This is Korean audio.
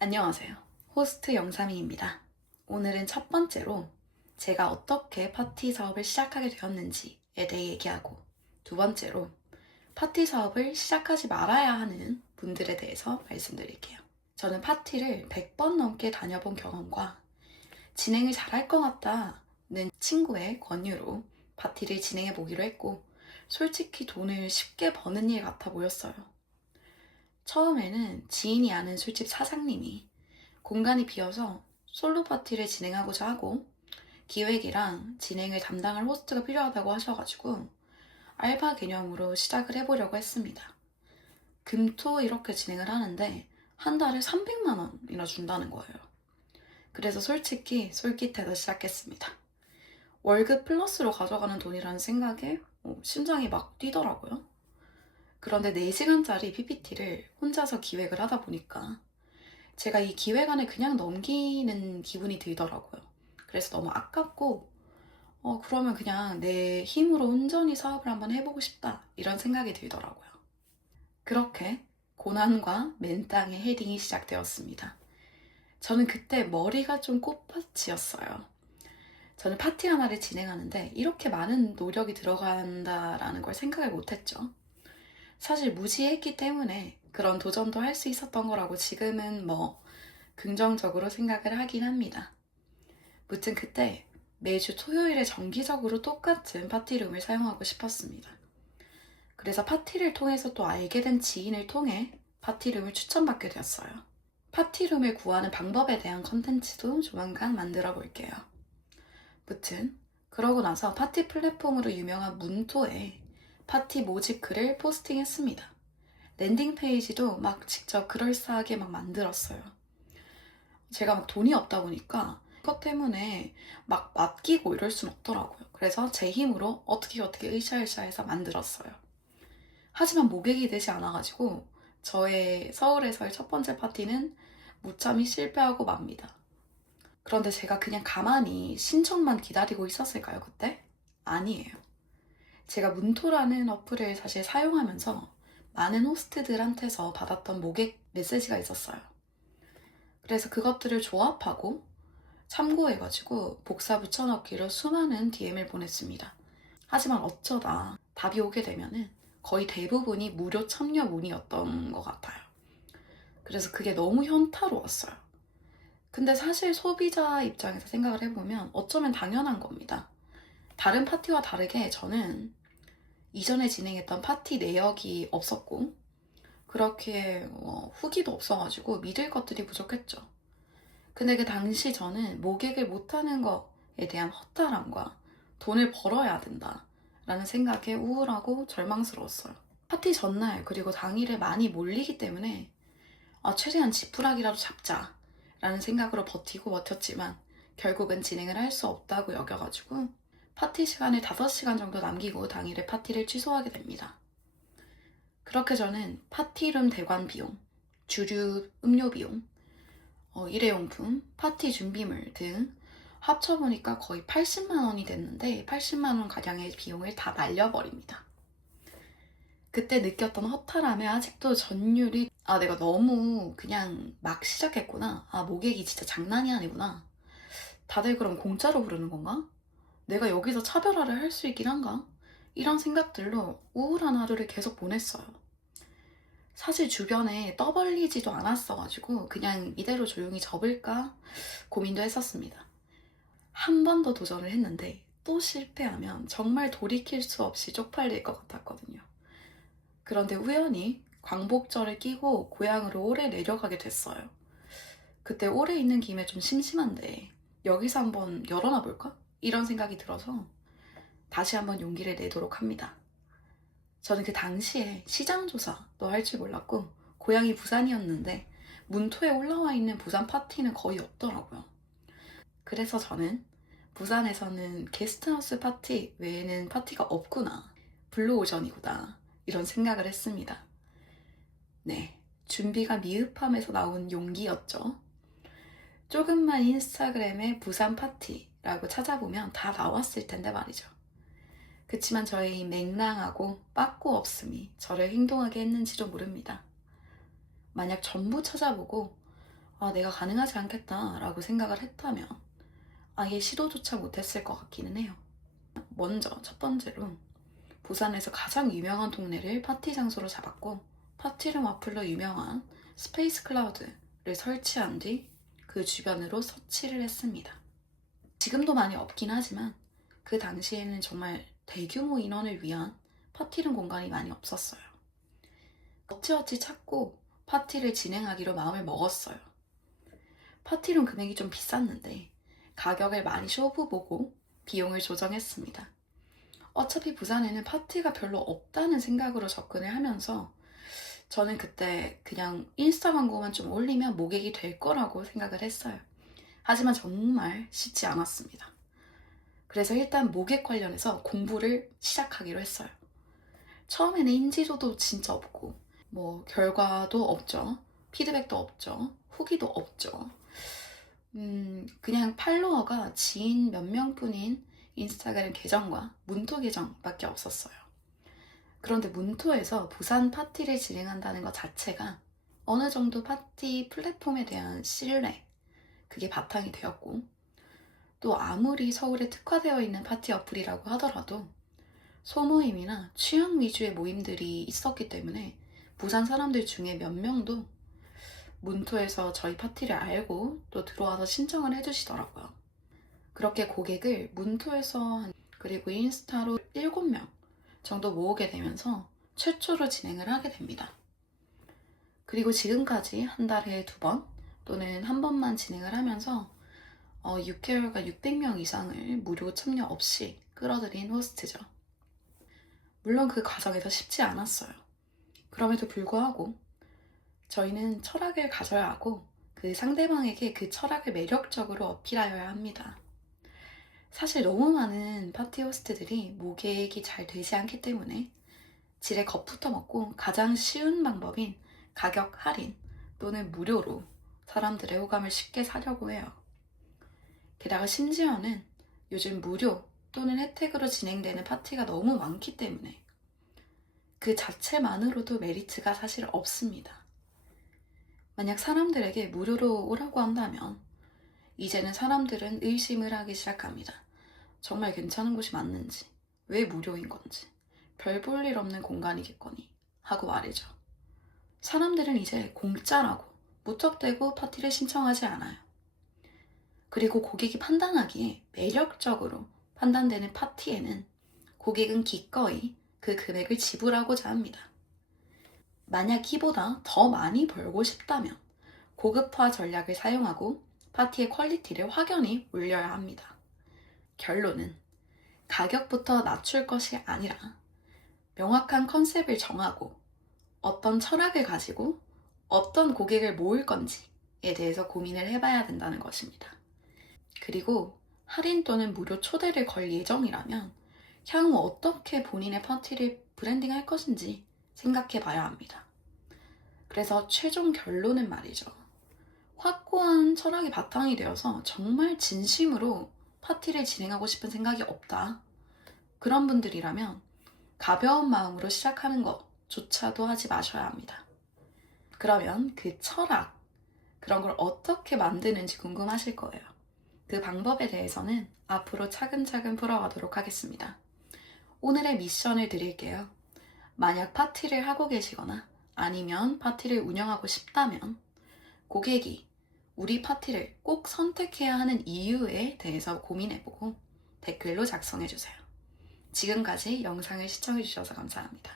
안녕하세요. 호스트 영삼이입니다. 오늘은 첫 번째로 제가 어떻게 파티 사업을 시작하게 되었는지에 대해 얘기하고, 두 번째로 파티 사업을 시작하지 말아야 하는 분들에 대해서 말씀드릴게요. 저는 파티를 100번 넘게 다녀본 경험과 진행을 잘할 것 같다는 친구의 권유로 파티를 진행해 보기로 했고, 솔직히 돈을 쉽게 버는 일 같아 보였어요. 처음에는 지인이 아는 술집 사장님이 공간이 비어서 솔로 파티를 진행하고자 하고 기획이랑 진행을 담당할 호스트가 필요하다고 하셔가지고 알바 개념으로 시작을 해보려고 했습니다. 금토 이렇게 진행을 하는데 한 달에 300만 원이나 준다는 거예요. 그래서 솔직히 솔깃해서 시작했습니다. 월급 플러스로 가져가는 돈이라는 생각에 심장이 막 뛰더라고요. 그런데 4시간짜리 PPT를 혼자서 기획을 하다 보니까 제가 이 기획안을 그냥 넘기는 기분이 들더라고요. 그래서 너무 아깝고 그러면 그냥 내 힘으로 온전히 사업을 한번 해보고 싶다 이런 생각이 들더라고요. 그렇게 고난과 맨땅의 헤딩이 시작되었습니다. 저는 그때 머리가 좀 꽃밭이었어요. 저는 파티 하나를 진행하는데 이렇게 많은 노력이 들어간다라는 걸 생각을 못했죠. 사실 무지했기 때문에 그런 도전도 할 수 있었던 거라고 지금은 긍정적으로 생각을 하긴 합니다. 무튼 그때 매주 토요일에 정기적으로 똑같은 파티룸을 사용하고 싶었습니다. 그래서 파티를 통해서 또 알게 된 지인을 통해 파티룸을 추천받게 되었어요. 파티룸을 구하는 방법에 대한 컨텐츠도 조만간 만들어 볼게요. 무튼 그러고 나서 파티 플랫폼으로 유명한 문토에 파티 모집 글을 포스팅했습니다. 랜딩 페이지도 막 직접 그럴싸하게 막 만들었어요. 제가 막 돈이 없다 보니까 그것 때문에 막 맡기고 이럴 순 없더라고요. 그래서 제 힘으로 어떻게 으쌰으쌰 해서 만들었어요. 하지만 모객이 되지 않아가지고 저의 서울에서의 첫 번째 파티는 무참히 실패하고 맙니다. 그런데 제가 그냥 가만히 신청만 기다리고 있었을까요, 그때? 아니에요. 제가 문토라는 어플을 사실 사용하면서 많은 호스트들한테서 받았던 모객 메시지가 있었어요. 그래서 그것들을 조합하고 참고해가지고 복사 붙여넣기로 수많은 DM을 보냈습니다. 하지만 어쩌다 답이 오게 되면은 거의 대부분이 무료 참여 문의였던 것 같아요. 그래서 그게 너무 현타로웠어요. 근데 사실 소비자 입장에서 생각을 해보면 어쩌면 당연한 겁니다. 다른 파티와 다르게 저는 이전에 진행했던 파티 내역이 없었고 그렇게 후기도 없어가지고 믿을 것들이 부족했죠. 근데 그 당시 저는 모객을 못하는 것에 대한 허탈함과 돈을 벌어야 된다 라는 생각에 우울하고 절망스러웠어요. 파티 전날 그리고 당일에 많이 몰리기 때문에 최대한 지푸라기라도 잡자 라는 생각으로 버티고 결국은 진행을 할 수 없다고 여겨가지고 파티 시간을 5시간 정도 남기고 당일에 파티를 취소하게 됩니다. 그렇게 저는 파티룸 대관 비용, 주류 음료 비용, 일회용품, 파티 준비물 등 합쳐보니까 거의 80만 원이 됐는데 80만 원 가량의 비용을 다 날려버립니다. 그때 느꼈던 허탈함에 아직도 전율이 내가 너무 그냥 막 시작했구나. 모객이 진짜 장난이 아니구나. 다들 그럼 공짜로 부르는 건가? 내가 여기서 차별화를 할 수 있긴 한가? 이런 생각들로 우울한 하루를 계속 보냈어요. 사실 주변에 떠벌리지도 않았어가지고 그냥 이대로 조용히 접을까 고민도 했었습니다. 한 번 더 도전을 했는데 또 실패하면 정말 돌이킬 수 없이 쪽팔릴 것 같았거든요. 그런데 우연히 광복절을 끼고 고향으로 올해 내려가게 됐어요. 그때 오래 있는 김에 좀 심심한데 여기서 한번 열어놔 볼까? 이런 생각이 들어서 다시 한번 용기를 내도록 합니다. 저는 그 당시에 시장조사도 할 줄 몰랐고 고향이 부산이었는데 문토에 올라와 있는 부산 파티는 거의 없더라고요. 그래서 저는 부산에서는 게스트하우스 파티 외에는 파티가 없구나, 블루오션이구나 이런 생각을 했습니다. 네, 준비가 미흡함에서 나온 용기였죠. 조금만 인스타그램에 부산 파티라고 찾아보면 다 나왔을 텐데 말이죠. 그치만 저의 이 맹랑하고 빠꾸 없음이 저를 행동하게 했는지도 모릅니다. 만약 전부 찾아보고 내가 가능하지 않겠다라고 생각을 했다면 아예 시도조차 못했을 것 같기는 해요. 먼저 첫 번째로 부산에서 가장 유명한 동네를 파티 장소로 잡았고 파티룸 와플로 유명한 스페이스 클라우드를 설치한 뒤 그 주변으로 서치를 했습니다. 지금도 많이 없긴 하지만 그 당시에는 정말 대규모 인원을 위한 파티룸 공간이 많이 없었어요. 어찌어찌 찾고 파티를 진행하기로 마음을 먹었어요. 파티룸 금액이 좀 비쌌는데 가격을 많이 쇼부보고 비용을 조정했습니다. 어차피 부산에는 파티가 별로 없다는 생각으로 접근을 하면서 저는 그때 그냥 인스타 광고만 좀 올리면 모객이 될 거라고 생각을 했어요. 하지만 정말 쉽지 않았습니다. 그래서 일단 모객 관련해서 공부를 시작하기로 했어요. 처음에는 인지도도 진짜 없고 결과도 없죠. 피드백도 없죠. 후기도 없죠. 그냥 팔로워가 지인 몇 명뿐인 인스타그램 계정과 문토 계정밖에 없었어요. 그런데 문토에서 부산 파티를 진행한다는 것 자체가 어느 정도 파티 플랫폼에 대한 신뢰, 그게 바탕이 되었고, 또 아무리 서울에 특화되어 있는 파티 어플이라고 하더라도 소모임이나 취향 위주의 모임들이 있었기 때문에 부산 사람들 중에 몇 명도 문토에서 저희 파티를 알고 또 들어와서 신청을 해주시더라고요. 그렇게 고객을 문토에서 그리고 인스타로 7명 정도 모으게 되면서 최초로 진행을 하게 됩니다. 그리고 지금까지 한 달에 2번 또는 한 번만 진행을 하면서 6개월간 600명 이상을 무료 참여 없이 끌어들인 호스트죠. 물론 그 과정에서 쉽지 않았어요. 그럼에도 불구하고 저희는 철학을 가져야 하고 그 상대방에게 그 철학을 매력적으로 어필하여야 합니다. 사실 너무 많은 파티 호스트들이 모객이 잘 되지 않기 때문에 지레 겁부터 먹고 가장 쉬운 방법인 가격 할인 또는 무료로 사람들의 호감을 쉽게 사려고 해요. 게다가 심지어는 요즘 무료 또는 혜택으로 진행되는 파티가 너무 많기 때문에 그 자체만으로도 메리트가 사실 없습니다. 만약 사람들에게 무료로 오라고 한다면 이제는 사람들은 의심을 하기 시작합니다. 정말 괜찮은 곳이 맞는지, 왜 무료인 건지, 별 볼 일 없는 공간이겠거니 하고 말이죠. 사람들은 이제 공짜라고 무턱대고 파티를 신청하지 않아요. 그리고 고객이 판단하기에 매력적으로 판단되는 파티에는 고객은 기꺼이 그 금액을 지불하고자 합니다. 만약 이보다 더 많이 벌고 싶다면 고급화 전략을 사용하고 파티의 퀄리티를 확연히 올려야 합니다. 결론은 가격부터 낮출 것이 아니라 명확한 컨셉을 정하고 어떤 철학을 가지고 어떤 고객을 모을 건지에 대해서 고민을 해봐야 된다는 것입니다. 그리고 할인 또는 무료 초대를 걸 예정이라면 향후 어떻게 본인의 파티를 브랜딩할 것인지 생각해 봐야 합니다. 그래서 최종 결론은 말이죠. 확고한 철학이 바탕이 되어서 정말 진심으로 파티를 진행하고 싶은 생각이 없다. 그런 분들이라면 가벼운 마음으로 시작하는 것조차도 하지 마셔야 합니다. 그러면 그 철학, 그런 걸 어떻게 만드는지 궁금하실 거예요. 그 방법에 대해서는 앞으로 차근차근 풀어가도록 하겠습니다. 오늘의 미션을 드릴게요. 만약 파티를 하고 계시거나 아니면 파티를 운영하고 싶다면 고객이 우리 파티를 꼭 선택해야 하는 이유에 대해서 고민해보고 댓글로 작성해주세요. 지금까지 영상을 시청해주셔서 감사합니다.